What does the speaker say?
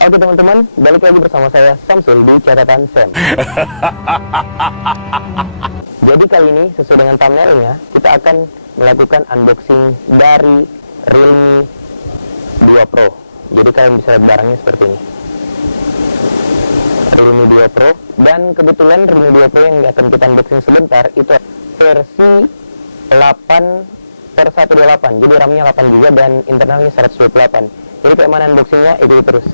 Oke teman-teman, balik lagi bersama saya Samsul di catatan Sam. Jadi kali ini sesuai dengan thumbnailnya, kita akan melakukan unboxing dari Realme 2 Pro. Jadi kalian bisa lihat barangnya seperti ini, Realme 2 Pro. Dan kebetulan Realme 2 Pro yang akan kita unboxing sebentar itu versi 8/128. Jadi RAM-nya 8 GB dan internalnya 128. Jadi kayak mana unboxingnya, ikuti terus.